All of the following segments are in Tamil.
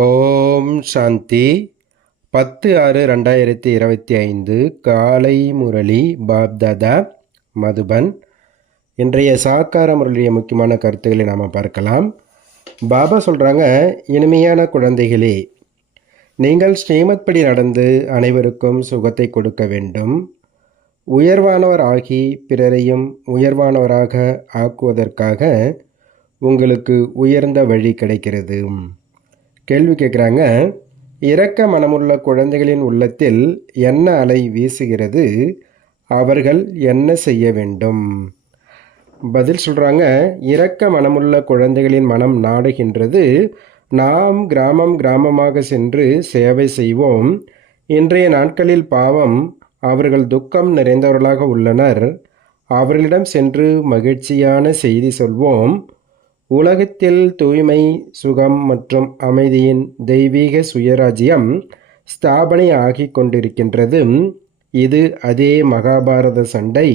ஓம் சாந்தி. பத்து ஆறு ரெண்டாயிரத்தி இருபத்தி ஐந்து காலை முரளி பாப்தாதா மதுபன். இன்றைய சாக்கார முரளிய முக்கியமான கருத்துக்களை நாம் பார்க்கலாம். பாபா சொல்கிறாங்க இனிமையான குழந்தைகளே நீங்கள் ஸ்ரீமத் படி நடந்து அனைவருக்கும் சுகத்தை கொடுக்க வேண்டும். உயர்வானவர் ஆகி பிறரையும் உயர்வானவராக ஆக்குவதற்காக உங்களுக்கு உயர்ந்த வழி கிடைக்கிறது. கேள்வி கேட்குறாங்க. இரக்க மனமுள்ள குழந்தைகளின் உள்ளத்தில் என்ன அலை வீசுகிறது? அவர்கள் என்ன செய்ய வேண்டும்? பதில் சொல்கிறாங்க இரக்க மனமுள்ள குழந்தைகளின் மனம் நாடுகின்றது. நாம் கிராமம் கிராமமாக சென்று சேவை செய்வோம். இன்றைய நாட்களில் பாவம் அவர்கள் துக்கம் நிறைந்தவர்களாக உள்ளனர். அவர்களிடம் சென்று மகிழ்ச்சியான செய்தி சொல்வோம். உலகத்தில் தூய்மை சுகம் மற்றும் அமைதியின் தெய்வீக சுயராஜ்யம் ஸ்தாபனை ஆகிக் கொண்டிருக்கின்றது. இது அதே மகாபாரத சண்டை.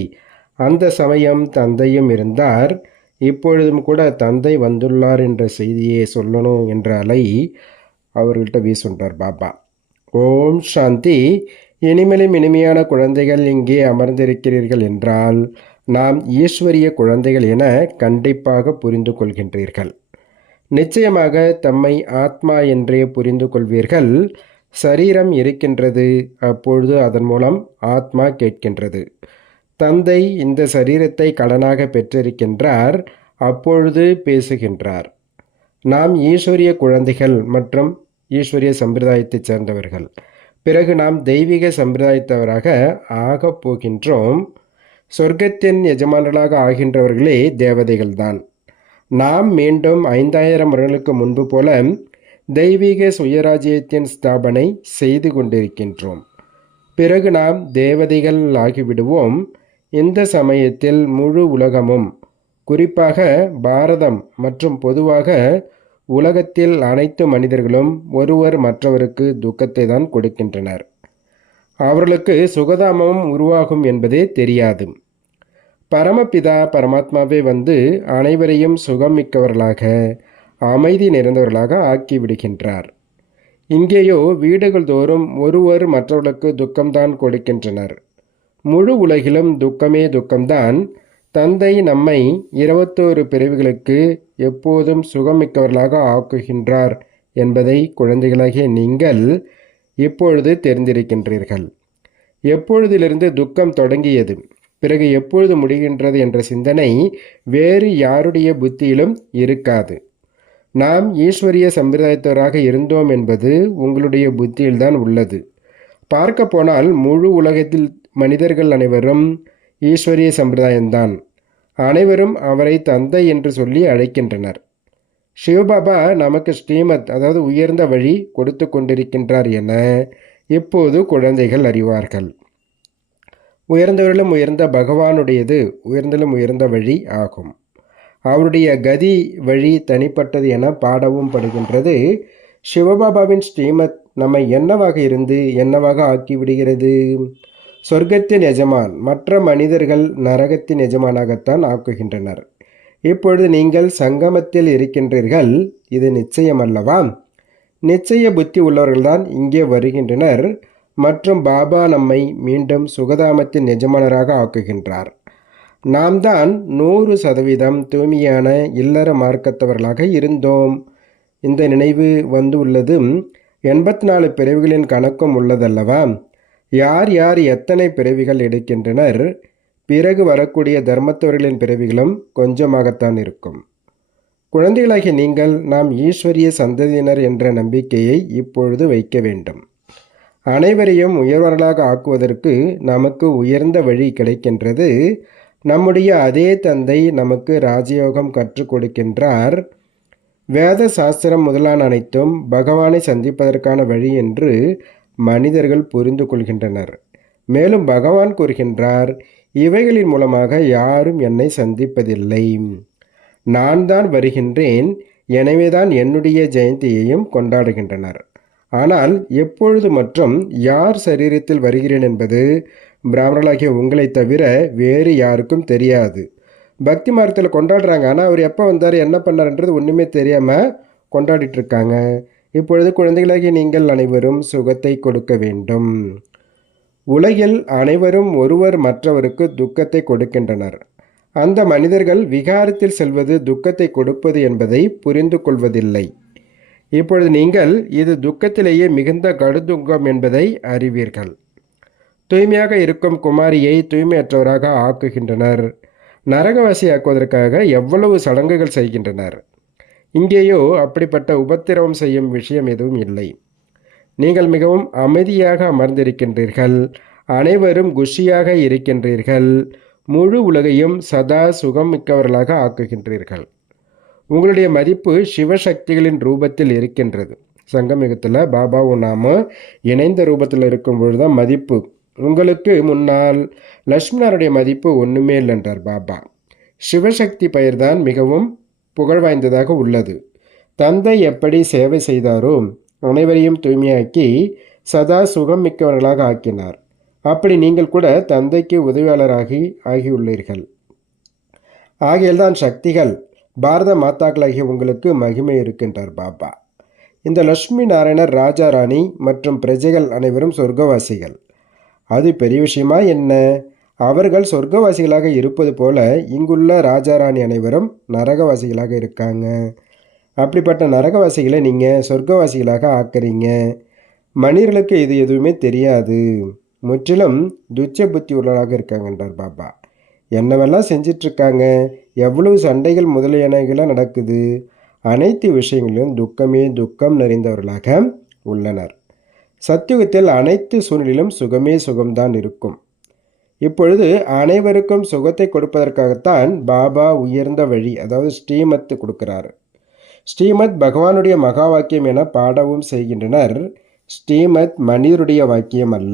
அந்த சமயம் தந்தையும் இருந்தார். இப்பொழுதும் கூட தந்தை வந்துள்ளார் என்ற செய்தியை சொல்லணும் என்ற அலை அவர்கள்ட்ட வீசுன்றார் பாபா. ஓம் சாந்தி. இனிமேலும் இனிமையான குழந்தைகள் இங்கே அமர்ந்திருக்கிறீர்கள் என்றால் நாம் ஈஸ்வரிய குழந்தைகள் என கண்டிப்பாக புரிந்து கொள்கின்றீர்கள். நிச்சயமாக தம்மை ஆத்மா என்றே புரிந்து கொள்வீர்கள். சரீரம் இருக்கின்றது அப்பொழுது அதன் மூலம் ஆத்மா கேட்கின்றது. தந்தை இந்த சரீரத்தை கடனாக பெற்றிருக்கின்றார் அப்பொழுது பேசுகின்றார். நாம் ஈஸ்வரிய குழந்தைகள் மற்றும் ஈஸ்வரிய சம்பிரதாயத்தைச் சேர்ந்தவர்கள். பிறகு நாம் தெய்வீக சம்பிரதாயத்தவராக ஆகப் போகின்றோம். சொர்க்கத்தின் எஜமானர்களாக ஆகின்றவர்களே தேவதைகள்தான். நாம் மீண்டும் ஐந்தாயிரம் வருடங்களுக்கு முன்பு போல தெய்வீக சுயராஜ்யத்தின் ஸ்தாபனை செய்து கொண்டிருக்கின்றோம். பிறகு நாம் தேவதைகள் ஆகிவிடுவோம். இந்த சமயத்தில் முழு உலகமும் குறிப்பாக பாரதம் மற்றும் பொதுவாக உலகத்தில் அனைத்து மனிதர்களும் ஒருவர் மற்றவருக்கு துக்கத்தை தான் கொடுக்கின்றனர். அவர்களுக்கு சுகதாமம் உருவாகும் என்பதே தெரியாது. பரமபிதா பரமாத்மாவே வந்து அனைவரையும் சுகம் மிக்கவர்களாக அமைதி நிறைந்தவர்களாக ஆக்கிவிடுகின்றார். இங்கேயோ வீடுகள் தோறும் ஒருவர் மற்றவர்களுக்கு துக்கம்தான் கொடுக்கின்றனர். முழு உலகிலும் துக்கமே துக்கம்தான். தந்தை நம்மை இருபத்தோரு பிரிவுகளுக்கு எப்போதும் சுகமிக்கவர்களாக ஆக்குகின்றார் என்பதை குழந்தைகளாகிய நீங்கள் இப்பொழுது தெரிந்திருக்கின்றீர்கள். எப்பொழுதிலிருந்து துக்கம் தொடங்கியது? பிறகு எப்பொழுது முடிகின்றது என்ற சிந்தனை வேறு யாருடைய புத்தியிலும் இருக்காது. நாம் ஈஸ்வரிய சம்பிரதாயத்தவராக இருந்தோம் என்பது உங்களுடைய புத்தியில்தான் உள்ளது. பார்க்க போனால் முழு உலகத்தில் மனிதர்கள் அனைவரும் ஈஸ்வரிய சம்பிரதாயம்தான். அனைவரும் அவரை தந்தை என்று சொல்லி அழைக்கின்றனர். சிவபாபா நமக்கு ஸ்ரீமத் அதாவது உயர்ந்த வழி கொடுத்து கொண்டிருக்கின்றார் என இப்போது குழந்தைகள் அறிவார்கள். உயர்ந்தவர்களும் உயர்ந்த பகவானுடையது உயர்ந்தலும் உயர்ந்த வழி ஆகும். அவருடைய கதி வழி தனிப்பட்டது என பாடவும் படுகின்றது. சிவபாபாவின் ஸ்ரீமத் நம்மை என்னவாக இருந்து என்னவாக ஆக்கிவிடுகிறது? சொர்க்கத்தின் எஜமான் மற்ற மனிதர்கள் நரகத்தின் எஜமானாகத்தான் ஆக்குகின்றனர். இப்பொழுது நீங்கள் சங்கமத்தில் இருக்கின்றீர்கள். இது நிச்சயம் அல்லவா நிச்சய புத்தி உள்ளவர்கள்தான் இங்கே வருகின்றனர். மற்றும் பாபா நம்மை மீண்டும் சுகதாமத்தின் எஜமானராக ஆக்குகின்றார். நாம் தான் நூறு சதவீதம் தூய்மையான இல்லற மார்க்கத்தவர்களாக இருந்தோம். இந்த நினைவு வந்து உள்ளதும் எண்பத்தி நாலு பிறவிகளின் கணக்கும் உள்ளதல்லவா? யார் யார் எத்தனை பிறவிகள் எடுக்கின்றனர்? பிறகு வரக்கூடிய தர்மத்தவர்களின் பிறவிகளும் கொஞ்சமாகத்தான் இருக்கும். குழந்தைகளாகிய நீங்கள் நாம் ஈஸ்வரிய சந்ததியினர் என்ற நம்பிக்கையை இப்பொழுது வைக்க வேண்டும். அனைவரையும் உயர்வர்களாக ஆக்குவதற்கு நமக்கு உயர்ந்த வழி கிடைக்கின்றது. நம்முடைய அதே தந்தை நமக்கு ராஜயோகம் கற்றுக் கொடுக்கின்றார். வேத சாஸ்திரம் முதலான அனைத்தும் பகவானை சந்திப்பதற்கான வழி என்று மனிதர்கள் புரிந்து கொள்கின்றனர். மேலும் பகவான் கூறுகின்றார் இவைகளின் மூலமாக யாரும் என்னை சந்திப்பதில்லை. நான் தான் வருகின்றேன் எனவேதான் என்னுடைய ஜெயந்தியையும் கொண்டாடுகின்றனர். ஆனால் எப்பொழுது மற்றும் யார் சரீரத்தில் வருகிறேன் என்பது பிராமணர்களாகிய உங்களை தவிர வேறு யாருக்கும் தெரியாது. பக்தி மார்க்கத்தில் கொண்டாடுறாங்க ஆனால் அவர் எப்போ வந்தார் என்ன பண்ணார்ன்றது ஒன்றுமே தெரியாமல் கொண்டாடிட்டு இருக்காங்க. இப்பொழுது குழந்தைகளாகிய நீங்கள் அனைவரும் சுகத்தை கொடுக்க வேண்டும். உலகில் அனைவரும் ஒருவர் மற்றவருக்கு துக்கத்தை கொடுக்கின்றனர். அந்த மனிதர்கள் விகாரத்தில் செல்வது துக்கத்தை கொடுப்பது என்பதை புரிந்து கொள்வதில்லை. இப்பொழுது நீங்கள் இது துக்கத்திலேயே மிகுந்த கடுதுக்கம் என்பதை அறிவீர்கள். தூய்மையாக இருக்கும் குமாரியை தூய்மையற்றவராக ஆக்குகின்றனர். நரகவாசியாக்குவதற்காக எவ்வளவு சடங்குகள் செய்கின்றனர். இங்கேயோ அப்படிப்பட்ட உபத்திரவம் செய்யும் விஷயம் எதுவும் இல்லை. நீங்கள் மிகவும் அமைதியாக அமர்ந்திருக்கின்றீர்கள். அனைவரும் குஷியாக இருக்கின்றீர்கள். முழு உலகையும் சதா சுகம் மிக்கவர்களாக ஆக்குகின்றீர்கள். உங்களுடைய மதிப்பு சிவசக்திகளின் ரூபத்தில் இருக்கின்றது. சங்கமிகத்தில் பாபாவும் நாம இணைந்த ரூபத்தில் இருக்கும் பொழுதுதான் மதிப்பு. உங்களுக்கு முன்னால் லக்ஷ்மணருடைய மதிப்பு ஒன்றுமே இல்லைன்றார் பாபா. சிவசக்தி பெயர்தான் மிகவும் புகழ் வாய்ந்ததாக உள்ளது. தந்தை எப்படி சேவை செய்தாரோ அனைவரையும் தூய்மையாக்கி சதா சுகம் மிக்கவர்களாக ஆக்கினார். அப்படி நீங்கள் கூட தந்தைக்கு உதவியாளராகி ஆகியுள்ளீர்கள். ஆகியல்தான் சக்திகள் பாரத மாதாக்களாகிய உங்களுக்கு மகிமை இருக்கின்றார் பாபா. இந்த லட்சுமி நாராயணர் ராஜா ராணி மற்றும் பிரஜைகள் அனைவரும் சொர்க்கவாசிகள். அது பெரிய விஷயமா என்ன? அவர்கள் சொர்க்கவாசிகளாக இருப்பது போல இங்குள்ள ராஜா ராணி அனைவரும் நரகவாசிகளாக இருக்காங்க. அப்படிப்பட்ட நரகவாசிகளை நீங்கள் சொர்க்கவாசிகளாக ஆக்குறீங்க. மனிதர்களுக்கு இது எதுவுமே தெரியாது. முற்றிலும் துச்ச புத்தி உள்ளவராக இருக்காங்கன்றார் பாபா. என்னவெல்லாம் செஞ்சிட்ருக்காங்க? எவ்வளவு சண்டைகள் முதலியனங்களாம் நடக்குது? அனைத்து விஷயங்களிலும் துக்கமே துக்கம் நிறைந்தவர்களாக உள்ளனர். சத்தியுகத்தில் அனைத்து சூழ்நிலையிலும் சுகமே சுகம்தான் இருக்கும். இப்பொழுது அனைவருக்கும் சுகத்தை கொடுப்பதற்காகத்தான் பாபா உயர்ந்த வழி அதாவது ஸ்ரீமத்து கொடுக்கிறார். ஸ்ரீமத் பகவானுடைய மகா வாக்கியம் என பாடவும் செய்கின்றனர். ஸ்ரீமத் மனிதருடைய வாக்கியம் அல்ல.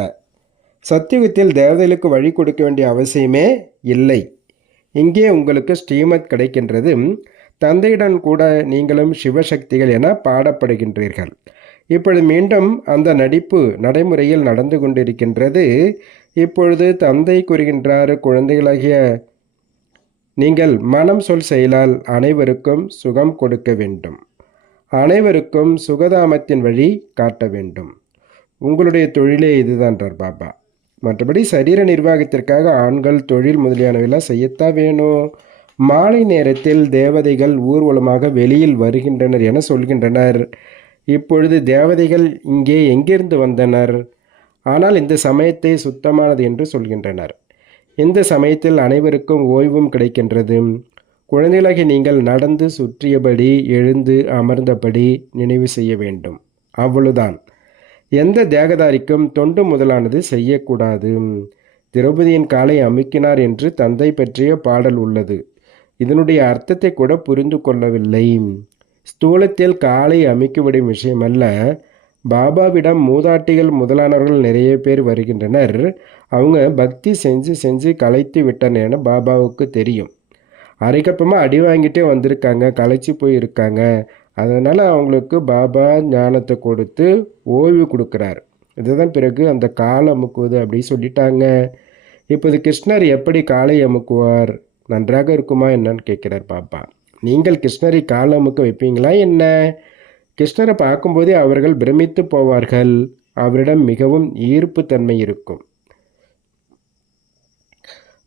சத்தியுகத்தில் தேவதைகளுக்கு வழி கொடுக்க வேண்டிய அவசியமே இல்லை. இங்கே உங்களுக்கு ஸ்ரீமத் கிடைக்கின்றது. தந்தையுடன் கூட நீங்களும் சிவசக்திகள் என பாடப்படுகின்றீர்கள். இப்பொழுது மீண்டும் அந்த நடிப்பு நடைமுறையில் நடந்து கொண்டிருக்கின்றது. இப்பொழுது தந்தை கூறுகின்றார் குழந்தைகளாகிய நீங்கள் மனம் சொல் செயலால் அனைவருக்கும் சுகம் கொடுக்க வேண்டும். அனைவருக்கும் சுகதாமத்தின் வழி காட்ட வேண்டும். உங்களுடைய தொழிலே இதுதான்றார் பாபா. மற்றபடி சரீர நிர்வாகத்திற்காக ஆண்கள் தொழில் முதலியானவையெல்லாம் செய்யத்தான் வேணும். மாலை நேரத்தில் தேவதைகள் ஊர்வலமாக வெளியில் வருகின்றனர் என சொல்கின்றனர். இப்பொழுது தேவதைகள் இங்கே எங்கிருந்து வந்தனர்? ஆனால் இந்த சமயத்தை சுத்தமானது என்று சொல்கின்றனர். இந்த சமயத்தில் அனைவருக்கும் ஓய்வும் கிடைக்கின்றது. குழந்தைகளாகி நீங்கள் நடந்து சுற்றியபடி எழுந்து அமர்ந்தபடி நினைவு செய்ய வேண்டும். அவ்வளவுதான். எந்த தேகதாரிக்கும் தொண்டு முதலானது செய்யக்கூடாது. திரௌபதியின் காலை அமுக்கினார் என்று தந்தை பற்றிய பாடல் உள்ளது. இதனுடைய அர்த்தத்தை கூட புரிந்து கொள்ளவில்லை. ஸ்தூலத்தில் காலை அமைக்கிவிடும் விஷயமல்ல. பாபாவிடம் மூதாட்டிகள் முதலானவர்கள் நிறைய பேர் வருகின்றனர். அவங்க பக்தி செஞ்சு செஞ்சு களைத்து என பாபாவுக்கு தெரியும். அரைக்கப்பமாக அடி வாங்கிட்டே வந்திருக்காங்க களைச்சி போயிருக்காங்க. அதனால் அவங்களுக்கு பாபா ஞானத்தை கொடுத்து ஓய்வு கொடுக்குறார். இதுதான் பிறகு அந்த காலை அமுக்குவது அப்படி சொல்லிட்டாங்க. இப்போது கிருஷ்ணர் எப்படி காலை அமுக்குவார்? நன்றாக இருக்குமா என்னன்னு கேட்குறார் பாப்பா நீங்கள் கிருஷ்ணரை காலை அமுக்க வைப்பீங்களா என்ன? கிருஷ்ணரை பார்க்கும்போதே அவர்கள் பிரமித்து போவார்கள். அவரிடம் மிகவும் ஈர்ப்பு தன்மை இருக்கும்.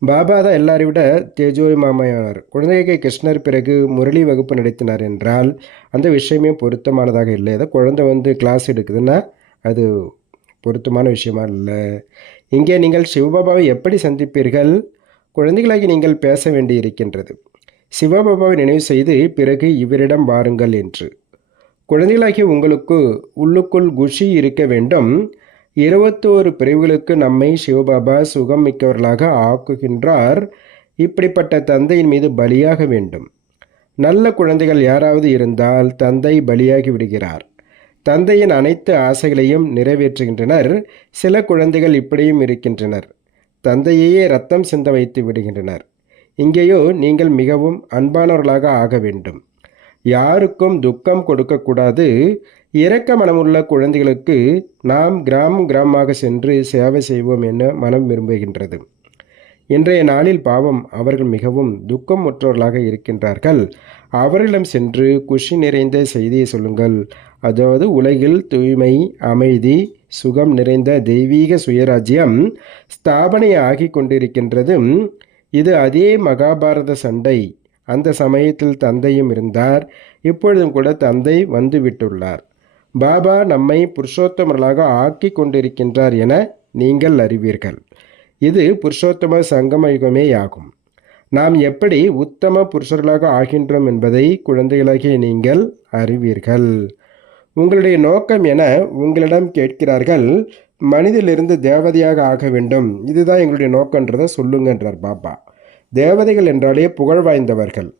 பாபா தான் எல்லாரை விட தேஜோய் மாமையானார். குழந்தைக்கு கிருஷ்ணர் பிறகு முரளி வகுப்பு நடத்தினார் என்றால் அந்த விஷயமே பொருத்தமானதாக இல்லை. ஏதோ குழந்தை வந்து கிளாஸ் எடுக்குதுன்னா அது பொருத்தமான விஷயமா இல்லை. இங்கே நீங்கள் சிவபாபாவை எப்படி சந்திப்பீர்கள்? குழந்தைகளாகி நீங்கள் பேச வேண்டி இருக்கின்றது சிவபாபாவை நினைவு செய்து பிறகு இவரிடம் வாருங்கள் என்று. குழந்தைகளாகி உங்களுக்கு உள்ளுக்குள் குஷி இருக்க வேண்டும். இருபத்தோரு பிரிவுகளுக்கு நம்மை சிவபாபா சுகம் மிக்கவர்களாக ஆக்குகின்றார். இப்படிப்பட்ட தந்தையின் மீது பலியாக வேண்டும். நல்ல குழந்தைகள் யாராவது இருந்தால் தந்தை பலியாகி விடுகிறார். தந்தையின் அனைத்து ஆசைகளையும் நிறைவேற்றுகின்றனர். சில குழந்தைகள் இப்படியும் இருக்கின்றனர். தந்தையையே ரத்தம் சிந்த வைத்து விடுகின்றனர். இங்கேயோ நீங்கள் மிகவும் அன்பானவர்களாக ஆக வேண்டும். யாருக்கும் துக்கம் கொடுக்கக்கூடாது. இரக்க மனமுள்ள குழந்தைகளுக்கு நாம் கிராமம் கிராமமாக சென்று சேவை செய்வோம் என மனம் விரும்புகின்றது. இன்றைய நாளில் பாவம் அவர்கள் மிகவும் துக்கம் முற்றவர்களாக இருக்கின்றார்கள். அவர்களிடம் சென்று குஷி நிறைந்த செய்தியை சொல்லுங்கள். அதாவது உலகில் தூய்மை அமைதி சுகம் நிறைந்த தெய்வீக சுயராஜ்யம் ஸ்தாபனை ஆகி கொண்டிருக்கின்றது. இது அதே மகாபாரத சண்டை அந்த சமயத்தில் தந்தையும் இருந்தார். இப்பொழுதும் கூட தந்தை வந்து விட்டுள்ளார். பாபா நம்மை புருஷோத்தமர்களாக ஆக்கி கொண்டிருக்கின்றார் என நீங்கள் அறிவீர்கள். இது புருஷோத்தம சங்கம யுகமேயாகும் நாம் எப்படி உத்தம புருஷர்களாக ஆகின்றோம் என்பதை குழந்தைகளாகிய நீங்கள் அறிவீர்கள். உங்களுடைய நோக்கம் என உங்களிடம் கேட்கிறார்கள். மனிதிலிருந்து தேவதையாக ஆக வேண்டும். இதுதான் எங்களுடைய நோக்கன்றதை சொல்லுங்கன்றார் பாபா. தேவதைகள் என்றாலே புகழ் வாய்ந்தவர்கள்.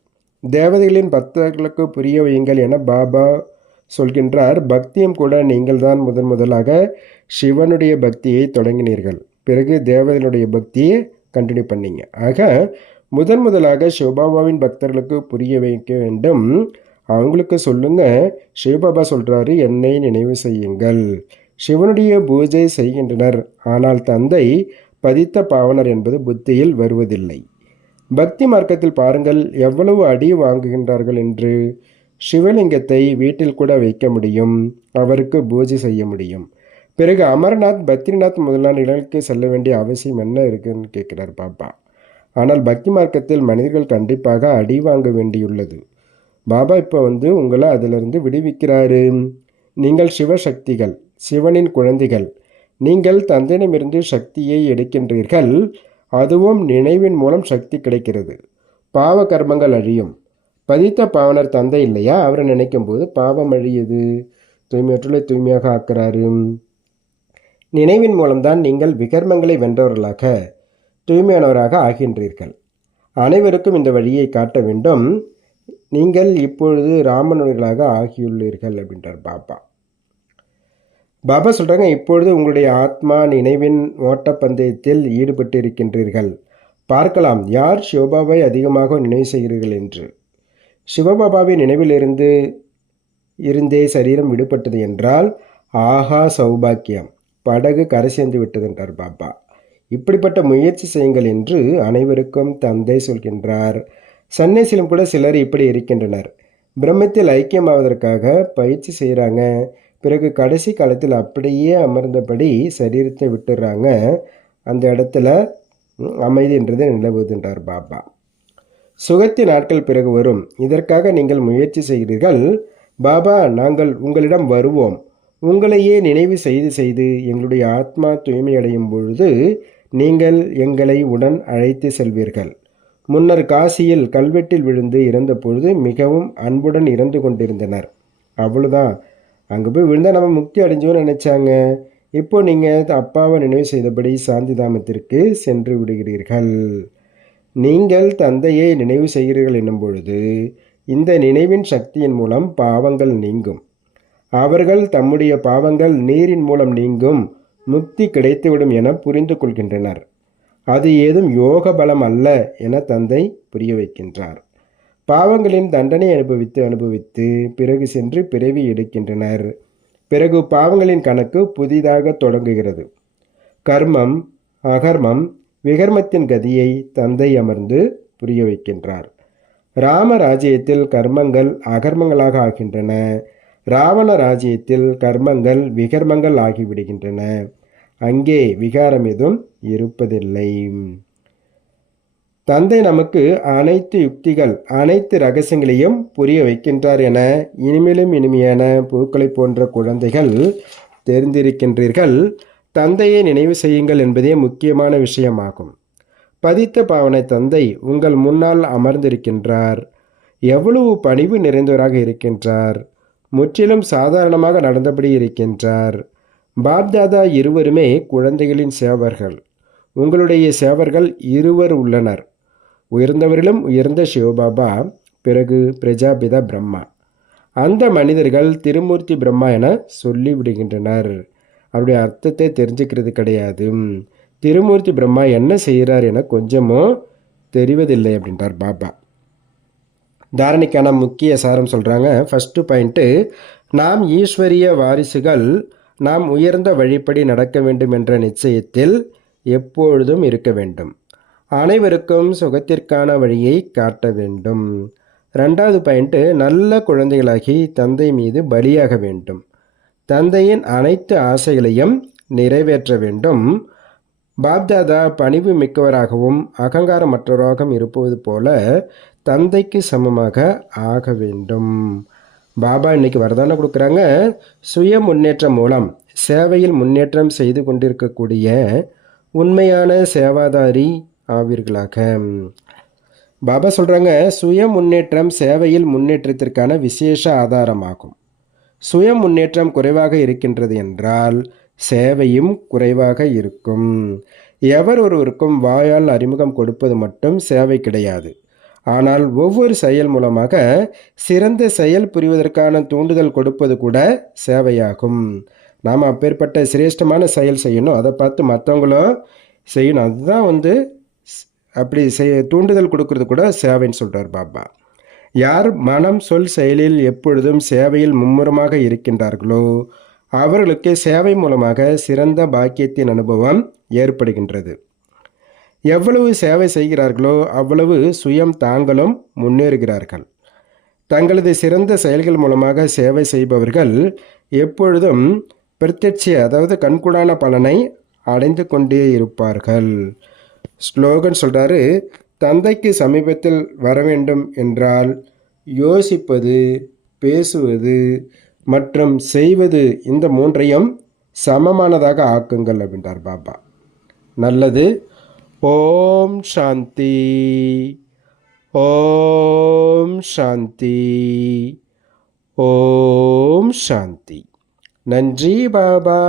தேவதைகளின் பக்தர்களுக்கு புரிய வையுங்கள் என பாபா சொல்கின்றார். பக்தியும் கூட நீங்கள் தான் முதன் முதலாக சிவனுடைய பக்தியை தொடங்கினீர்கள். பிறகு தேவதைகளுடைய பக்தியை கண்டினியூ பண்ணீங்க. ஆக முதன் முதலாக சிவபாபாவின் பக்தர்களுக்கு புரிய வைக்க வேண்டும். அவங்களுக்கு சொல்லுங்கள் சிவபாபா சொல்கிறாரு என்னை நினைவு செய்யுங்கள். சிவனுடைய பூஜை செய்கின்றனர். ஆனால் தந்தை பதித்த பாவனர் என்பது புத்தியில் வருவதில்லை. பக்தி மார்க்கத்தில் பாருங்கள் எவ்வளவு அடி வாங்குகின்றார்கள் என்று சிவலிங்கத்தை வீட்டில் கூட வைக்க முடியும் அவருக்கு பூஜை செய்ய முடியும். பிறகு அமர்நாத் பத்ரிநாத் முதலான இடங்களுக்கு செல்ல வேண்டிய அவசியம் என்ன இருக்குன்னு கேட்கிறார் பாபா. ஆனால் பக்தி மார்க்கத்தில் மனிதர்கள் கண்டிப்பாக அடி வாங்க வேண்டியுள்ளது. பாபா இப்போ வந்து உங்களை அதிலிருந்து விடுவிக்கிறாரு. நீங்கள் சிவசக்திகள் சிவனின் குழந்தைகள் நீங்கள் தந்தையிடமிருந்து சக்தியை எடுக்கின்றீர்கள். அதுவும் நினைவின் மூலம் சக்தி கிடைக்கிறது. பாவ கர்மங்கள் அழியும். பதித்த பாவனர் தந்தை இல்லையா? அவரை நினைக்கும் போது பாவம் அழியுது. தூய்மையற்றுள்ள தூய்மையாக ஆக்கிறாரு. நினைவின் மூலம்தான் நீங்கள் விகர்மங்களை வென்றவர்களாக தூய்மையானவராக ஆகின்றீர்கள். அனைவருக்கும் இந்த வழியை காட்ட வேண்டும். நீங்கள் இப்பொழுது ராமனுடையர்களாக ஆகியுள்ளீர்கள் அப்படின்றார் பாபா. பாபா சொல்கிறாங்க இப்பொழுது உங்களுடைய ஆத்மா நினைவின் ஓட்டப்பந்தயத்தில் ஈடுபட்டு இருக்கின்றீர்கள் பார்க்கலாம் யார் சிவபாபாவை அதிகமாக நினைவு செய்கிறீர்கள் என்று. சிவபாபாவின் நினைவிலிருந்து இருந்தே சரீரம் விடுபட்டது என்றால் ஆஹா சௌபாக்கியம் படகு கரை சேர்ந்து விட்டது என்றார் பாபா. இப்படிப்பட்ட முயற்சி செய்யுங்கள் என்று அனைவருக்கும் தந்தை சொல்கின்றார். சன்னியாசிலும் கூட சிலர் இப்படி இருக்கின்றனர். பிரம்மத்தில் ஐக்கியமாவதற்காக பயிற்சி செய்கிறாங்க பிறகு கடைசி காலத்தில் அப்படியே அமர்ந்தபடி சரீரத்தை விட்டுடுறாங்க அந்த இடத்துல அமைதின்றது நிலவுதுன்றார் பாபா. சுகத்தின் நாட்கள் பிறகு வரும். இதற்காக நீங்கள் முயற்சி செய்கிறீர்கள். பாபா நாங்கள் உங்களிடம் வருவோம். உங்களையே நினைவு செய்து செய்து எங்களுடைய ஆத்மா தூய்மையடையும் பொழுது நீங்கள் எங்களை உடன் அழைத்து செல்வீர்கள். முன்னர் காசியில் கல்வெட்டில் விழுந்து இறந்த பொழுது மிகவும் அன்புடன் இறந்து கொண்டிருந்தனர். அவ்வளோதான் அங்கே போய் விழுந்தால் நம்ம முக்தி அடைஞ்சோன்னு நினச்சாங்க. இப்போ நீங்கள் அப்பாவை நினைவு செய்தபடி சாந்தி தாமத்திற்கு சென்று விடுகிறீர்கள். நீங்கள் தந்தையை நினைவு செய்கிறீர்கள் என்னும் பொழுது இந்த நினைவின் சக்தியின் மூலம் பாவங்கள் நீங்கும். அவர்கள் தம்முடைய பாவங்கள் நீரின் மூலம் நீங்கும் முக்தி கிடைத்துவிடும் என புரிந்து கொள்கின்றனர். அது ஏதும் யோக பலம் அல்ல என தந்தை புரிய வைக்கின்றார். பாவங்களின் தண்டனை அனுபவித்து அனுபவித்து பிறகு சென்று பிறவி எடுக்கின்றனர். பிறகு பாவங்களின் கணக்கு புதிதாக தொடங்குகிறது. கர்மம் அகர்மம் விகர்மத்தின் கதியை தந்தை அமர்ந்து புரிய வைக்கின்றார். ராம ராஜ்யத்தில் கர்மங்கள் அகர்மங்களாக ஆகின்றன. ராவண ராஜ்யத்தில் கர்மங்கள் விகர்மங்கள் ஆகிவிடுகின்றன. அங்கே விகாரம் எதுவும் இருப்பதில்லை. தந்தை நமக்கு அனைத்து யுக்திகள் அனைத்து ரகசியங்களையும் புரிய வைக்கின்றார் என இனிமேலும் இனிமையான பூக்களை போன்ற குழந்தைகள் தெரிந்திருக்கின்றீர்கள். தந்தையை நினைவு செய்யுங்கள் என்பதே முக்கியமான விஷயமாகும். பதித்த பாவனை தந்தை உங்கள் முன்னால் அமர்ந்திருக்கின்றார். எவ்வளவு பணிவு நிறைந்தவராக இருக்கின்றார். முற்றிலும் சாதாரணமாக நடந்தபடி இருக்கின்றார். பாப்தாதா இருவருமே குழந்தைகளின் சேவர்கள் உங்களுடைய சேவர்கள் இருவர் உள்ளனர். உயர்ந்தவரிலும் உயர்ந்த சிவபாபா பிறகு பிரஜாபிதா பிரம்மா. அந்த மனிதர்கள் திருமூர்த்தி பிரம்மா என சொல்லி விடுகின்றனர் அவருடைய அர்த்தத்தை தெரிஞ்சுக்கிறது கிடையாது. திருமூர்த்தி பிரம்மா என்ன செய்கிறார் என கொஞ்சமும் தெரிவதில்லை அப்படின்றார் பாபா. தாரணைக்கான முக்கிய சாரம் சொல்கிறாங்க ஃபஸ்ட்டு பாயிண்ட்டு நாம் ஈஸ்வரிய வாரிசுகள் நாம் உயர்ந்த வழிப்படி நடக்க வேண்டும் என்ற நிச்சயத்தில் எப்பொழுதும் இருக்க வேண்டும். அனைவருக்கும் சுகத்திற்கான வழியை காட்ட வேண்டும். ரெண்டாவது பாயிண்ட்டு நல்ல குழந்தைகளாகி தந்தை மீது பலியாக வேண்டும். தந்தையின் அனைத்து ஆசைகளையும் நிறைவேற்ற வேண்டும். பாப்தாதா பணிவு மிக்கவராகவும் அகங்காரமற்றவராகவும் இருப்பது போல தந்தைக்கு சமமாக ஆக வேண்டும். பாபா இன்னைக்கு வரதானம் கொடுக்குறாங்க. சுய முன்னேற்றம் மூலம் சேவையில் முன்னேற்றம் செய்து கொண்டிருக்கக்கூடிய உண்மையான சேவாதாரி ஆவீர்களாக. பாபா சொல்கிறாங்க சுய முன்னேற்றம் சேவையில் முன்னேற்றத்திற்கான விசேஷ ஆதாரமாகும். சுய முன்னேற்றம் குறைவாக இருக்கின்றது என்றால் சேவையும் குறைவாக இருக்கும். எவர் ஒருவருக்கும் வாயால் அறிமுகம் கொடுப்பது மட்டும் சேவை கிடையாது. ஆனால் ஒவ்வொரு செயல் மூலமாக சிறந்த செயல் புரிவதற்கான தூண்டுதல் கொடுப்பது கூட சேவையாகும். நாம் அப்பேற்பட்ட சிரேஷ்டமான செயல் செய்யணும் அதை பார்த்து மற்றவங்களும் செய்யணும். அதுதான் வந்து அப்படி செய் தூண்டுதல் கொடுக்கறது கூட சேவைன்னு சொல்கிறார் பாபா. யார் மனம் சொல் செயலில் எப்பொழுதும் சேவையில் மும்முரமாக இருக்கின்றார்களோ அவர்களுக்கு சேவை மூலமாக சிறந்த பாக்கியத்தின் அனுபவம் ஏற்படுகின்றது. எவ்வளவு சேவை செய்கிறார்களோ அவ்வளவு சுயம் தாங்களும் முன்னேறுகிறார்கள். தங்களது சிறந்த செயல்கள் மூலமாக சேவை செய்பவர்கள் எப்பொழுதும் பிரத்யட்ச அதாவது கண்கூடான பலனை அடைந்து கொண்டே இருப்பார்கள். ஸ்லோகன் சொல்கிறாரு தந்தைக்கு சமீபத்தில் வர வேண்டும் என்றால் யோசிப்பது பேசுவது மற்றும் செய்வது இந்த மூன்றையும் சமமானதாக ஆக்குங்கள் அப்படின்றார் பாபா. நல்லது. ஓம் சாந்தி. ஓம் சாந்தி. ஓம் சாந்தி. நன்றி பாபா.